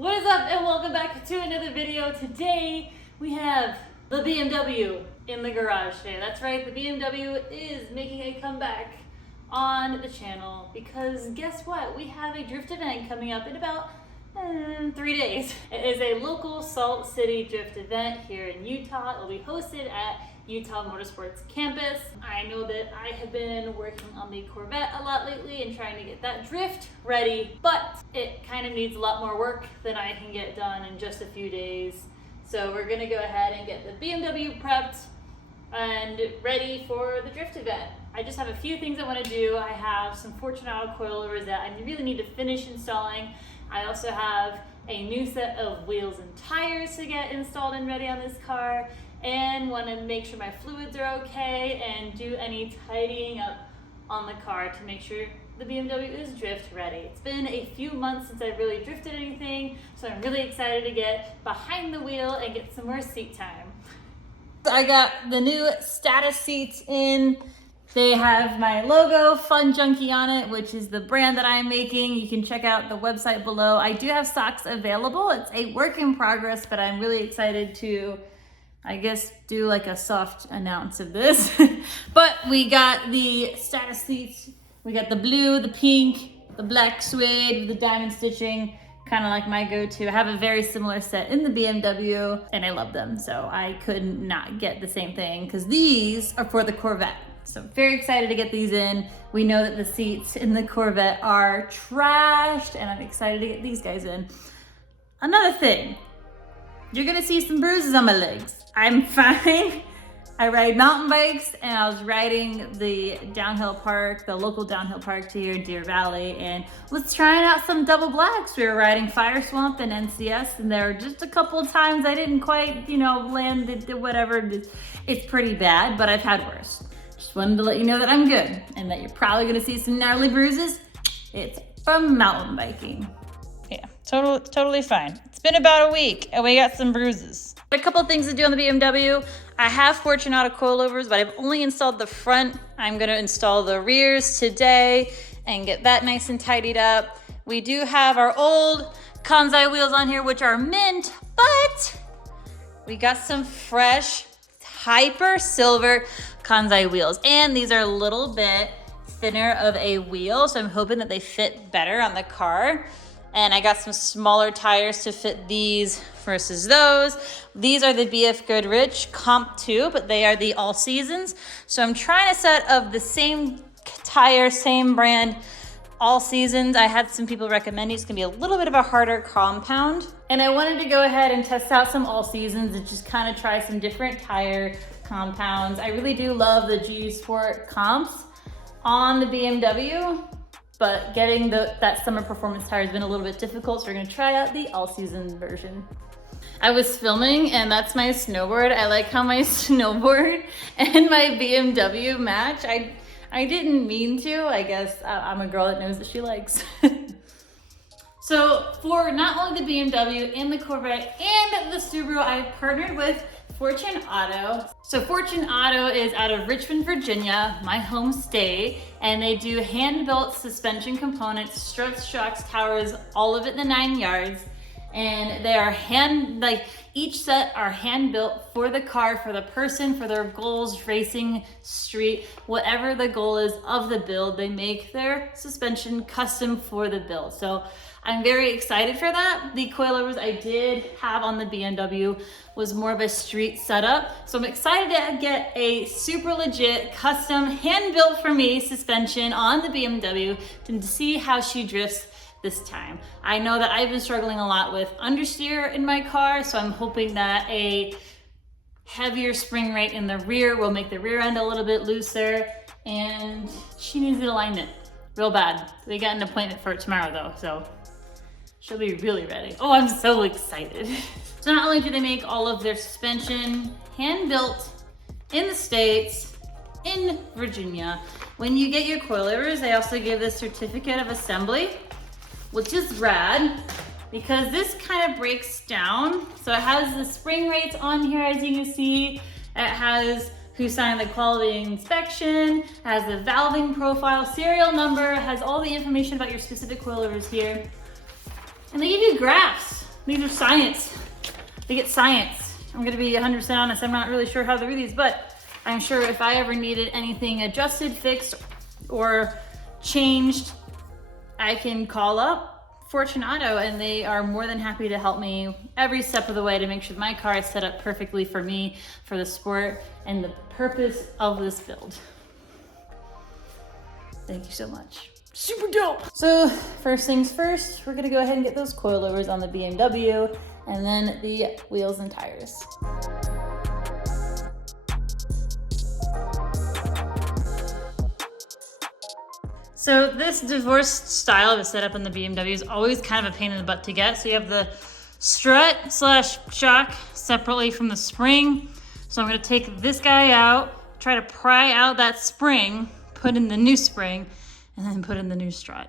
What is up and welcome back to another video. Today we have the BMW in the garage today. That's right, the BMW is making a comeback on the channel because guess what? We have a drift event coming up in about 3 days. It is a local Salt City drift event here in Utah. It will be hosted at Utah Motorsports campus. I know that I have been working on the Corvette a lot lately and trying to get that drift ready, but it kind of needs a lot more work than I can get done in just a few days. So we're gonna go ahead and get the BMW prepped and ready for the drift event. I just have a few things I want to do. I have some Fortunato coilovers that I really need to finish installing. I also have a new set of wheels and tires to get installed and ready on this car, and want to make sure my fluids are okay and do any tidying up on the car to make sure the BMW is drift ready. It's been a few months since I've really drifted anything, so I'm really excited to get behind the wheel and get some more seat time. I got the new status seats in. They have my logo, Fun Junkie, on it, which is the brand that I'm making. You can check out the website below. I do have stocks available. It's a work in progress, but I'm really excited to, I guess, do like a soft announce of this. But we got the status seats. We got the blue, the pink, the black suede with the diamond stitching, kind of like my go-to. I have a very similar set in the BMW and I love them. So I could not get the same thing because these are for the Corvette. So very excited to get these in. We know that the seats in the Corvette are trashed and I'm excited to get these guys in. Another thing, you're gonna see some bruises on my legs. I'm fine. I ride mountain bikes and I was riding the downhill park, the local downhill park here in Deer Valley, and was trying out some double blacks. We were riding Fire Swamp and NCS, and there were just a couple of times I didn't quite, land whatever. It's pretty bad, but I've had worse. Just wanted to let you know that I'm good and that you're probably gonna see some gnarly bruises. It's from mountain biking. Yeah, totally fine. It's been about a week and we got some bruises. A couple things to do on the BMW. I have Fortunato coilovers, but I've only installed the front. I'm gonna install the rears today and get that nice and tidied up. We do have our old Kansai wheels on here, which are mint, but we got some fresh hyper silver Kansai wheels, and these are a little bit thinner of a wheel, so I'm hoping that they fit better on the car. And I got some smaller tires to fit these versus those. These are the BF Goodrich Comp 2, but they are the all seasons. So I'm trying a set of the same tire, same brand, all seasons. I had some people recommend it's gonna be a little bit of a harder compound. And I wanted to go ahead and test out some all seasons and just kind of try some different tire compounds. I really do love the G Sport comps on the BMW, but getting that summer performance tire has been a little bit difficult, so we're gonna try out the all-season version. I was filming, and that's my snowboard. I like how my snowboard and my BMW match. I didn't mean to. I guess I'm a girl that knows what she likes. So for not only the BMW and the Corvette and the Subaru, I've partnered with Fortunato. So Fortunato is out of Richmond, Virginia, my home state, and they do hand-built suspension components, struts, shocks, towers, all of it in the 9 yards. And they are each set are hand-built for the car, for the person, for their goals, racing, street, whatever the goal is of the build, they make their suspension custom for the build. So I'm very excited for that. The coilovers I did have on the BMW was more of a street setup. So I'm excited to get a super legit, custom, hand-built for me suspension on the BMW to see how she drifts this time. I know that I've been struggling a lot with understeer in my car, so I'm hoping that a heavier spring rate in the rear will make the rear end a little bit looser, and she needs the alignment real bad. We got an appointment for it tomorrow though, so she'll be really ready. Oh, I'm so excited. So not only do they make all of their suspension hand-built in the States, in Virginia, when you get your coilovers, they also give this certificate of assembly, which is rad because this kind of breaks down. So it has the spring rates on here, as you can see. It has who signed the quality inspection, has the valving profile, serial number, has all the information about your specific coilovers here. And they give you graphs These are science. They get science. I'm gonna be 100% honest, I'm not really sure how to read these, but I'm sure if I ever needed anything adjusted, fixed, or changed, I can call up Fortunato and they are more than happy to help me every step of the way to make sure my car is set up perfectly for me, for the sport, and the purpose of this build. Thank you so much. Super dope. So first things first, we're gonna go ahead and get those coilovers on the BMW and then the wheels and tires. So this divorced style of a setup in the BMW is always kind of a pain in the butt to get. So you have the strut slash shock separately from the spring. So I'm gonna take this guy out, try to pry out that spring, put in the new spring, and then put in the new strut.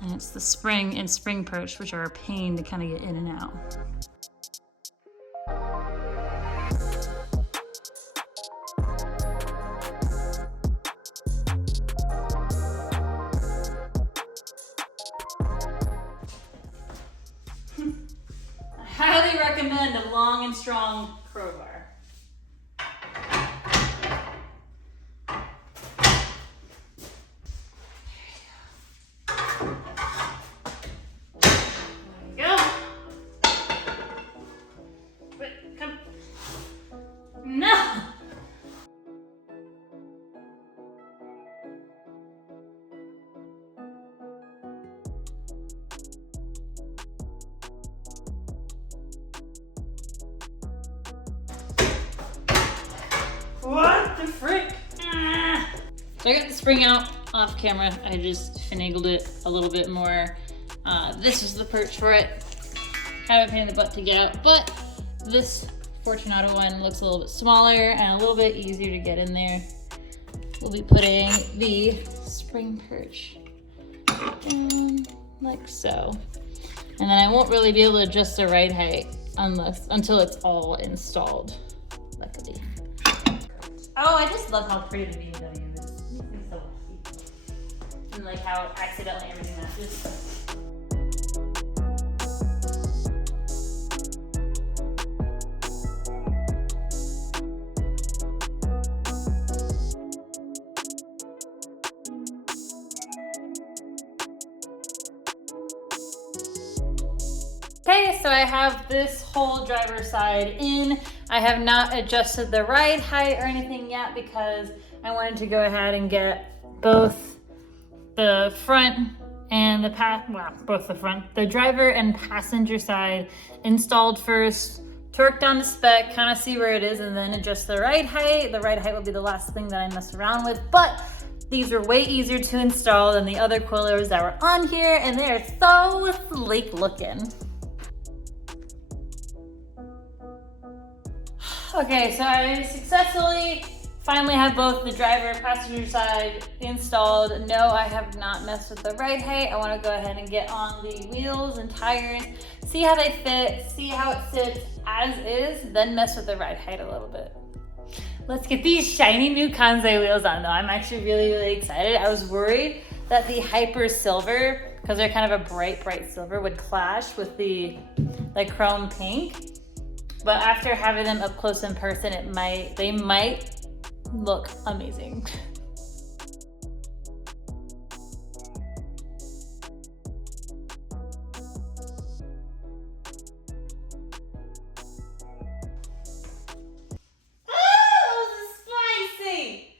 And it's the spring and spring perch, which are a pain to kind of get in and out. I highly recommend a long and strong crowbar. What the frick? Ah. So I got the spring out off camera. I just finagled it a little bit more. This is the perch for it. Kind of a pain in the butt to get out, but this Fortunato one looks a little bit smaller and a little bit easier to get in there. We'll be putting the spring perch down like so. And then I won't really be able to adjust the ride height until it's all installed, luckily. Oh, I just love how pretty the BMW is. It makes me so happy. And like how accidentally everything matches. Okay, so I have this whole driver's side in. I have not adjusted the ride height or anything yet because I wanted to go ahead and get both the front and the driver and passenger side installed first, torque down to spec, kind of see where it is, and then adjust the ride height. The ride height will be the last thing that I mess around with, but these are way easier to install than the other coilovers that were on here, and they're so sleek looking. Okay, so I successfully finally have both the driver and passenger side installed. No, I have not messed with the ride height. I want to go ahead and get on the wheels and tires, see how they fit, see how it sits as is, then mess with the ride height a little bit. Let's get these shiny new Kansai wheels on though. I'm actually really, really excited. I was worried that the Hyper Silver, because they're kind of a bright silver, would clash with the like chrome pink. But after having them up close in person, they might look amazing. Oh, those are spicy!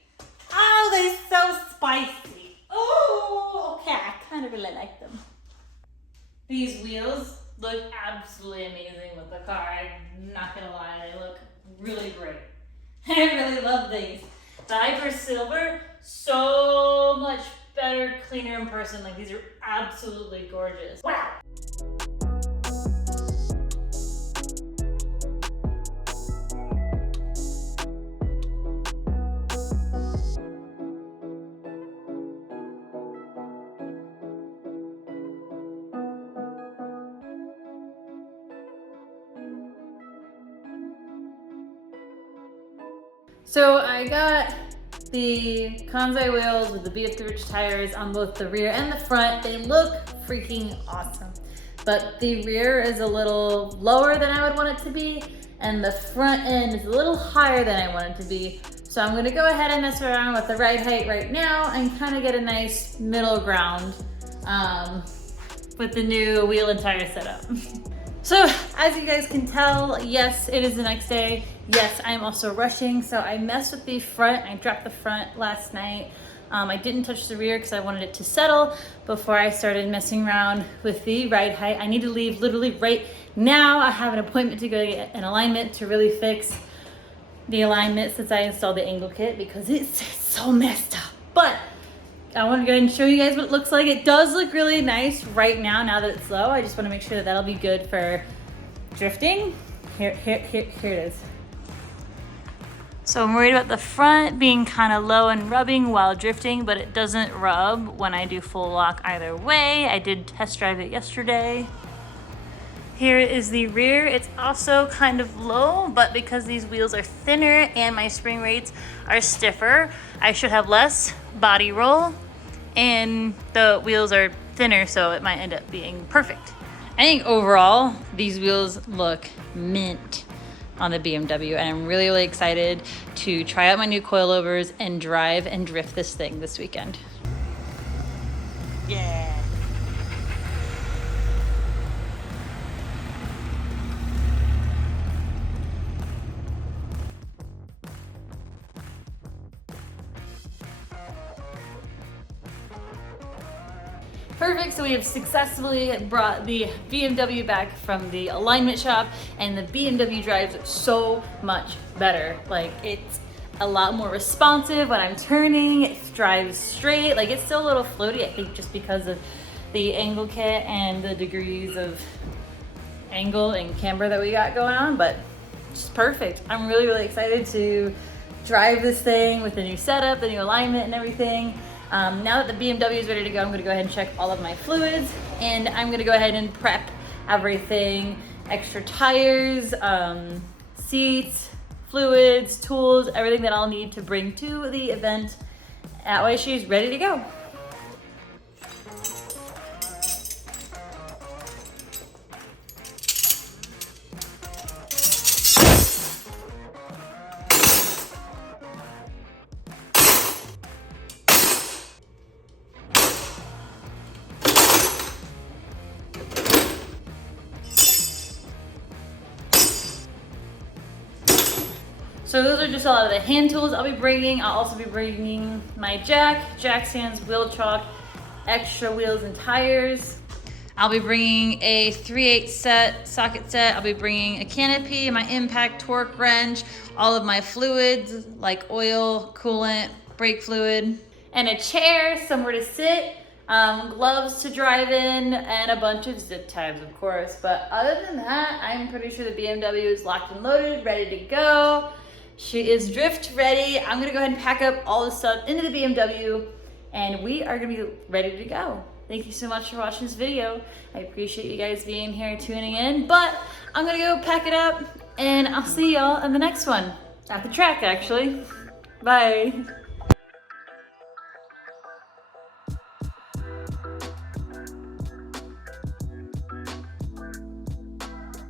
Oh, they're so spicy. Oh, okay, I kind of really like them. These wheels look absolutely amazing with the car. I'm not gonna lie, they look really great. I really love these. The Hyper Silver, so much better, cleaner in person. Like these are absolutely gorgeous. Wow. So I got the Kansai wheels with the BF3 tires on both the rear and the front. They look freaking awesome. but the rear is a little lower than I would want it to be, and the front end is a little higher than I want it to be. So I'm gonna go ahead and mess around with the ride height right now and kind of get a nice middle ground with the new wheel and tire setup. So as you guys can tell, yes, it is the next day. Yes, I'm also rushing. So I messed with the front. I dropped the front last night. I didn't touch the rear because I wanted it to settle before I started messing around with the ride height. I need to leave literally right now. I have an appointment to go get an alignment to really fix the alignment since I installed the angle kit because it's so messed up. But I want to go ahead and show you guys what it looks like. It does look really nice right now that it's low. I just want to make sure that that'll be good for drifting. Here it is. So I'm worried about the front being kind of low and rubbing while drifting, but it doesn't rub when I do full lock either way. I did test drive it yesterday. Here is the rear. It's also kind of low, but because these wheels are thinner and my spring rates are stiffer, I should have less body roll, and the wheels are thinner, so it might end up being perfect. I think overall, these wheels look mint on the BMW, and I'm really, really excited to try out my new coilovers and drive and drift this thing this weekend. Yeah. Perfect, so we have successfully brought the BMW back from the alignment shop, and the BMW drives so much better. Like, it's a lot more responsive when I'm turning, it drives straight. Like, it's still a little floaty, I think, just because of the angle kit and the degrees of angle and camber that we got going on, but just perfect. I'm really, really excited to drive this thing with the new setup, the new alignment and everything. Now that the BMW is ready to go, I'm gonna go ahead and check all of my fluids, and I'm gonna go ahead and prep everything, extra tires, seats, fluids, tools, everything that I'll need to bring to the event. That way she's ready to go. So those are just a lot of the hand tools I'll be bringing. I'll also be bringing my jack stands, wheel chalk, extra wheels and tires. I'll be bringing a 3/8 socket set. I'll be bringing a canopy, my impact torque wrench, all of my fluids like oil, coolant, brake fluid, and a chair, somewhere to sit, gloves to drive in, and a bunch of zip ties, of course. But other than that, I'm pretty sure the BMW is locked and loaded, ready to go. She is drift ready. I'm gonna go ahead and pack up all the stuff into the BMW, and we are gonna be ready to go. Thank you so much for watching this video. I appreciate you guys being here, tuning in, but I'm gonna go pack it up, and I'll see y'all in the next one. At the track, actually. Bye.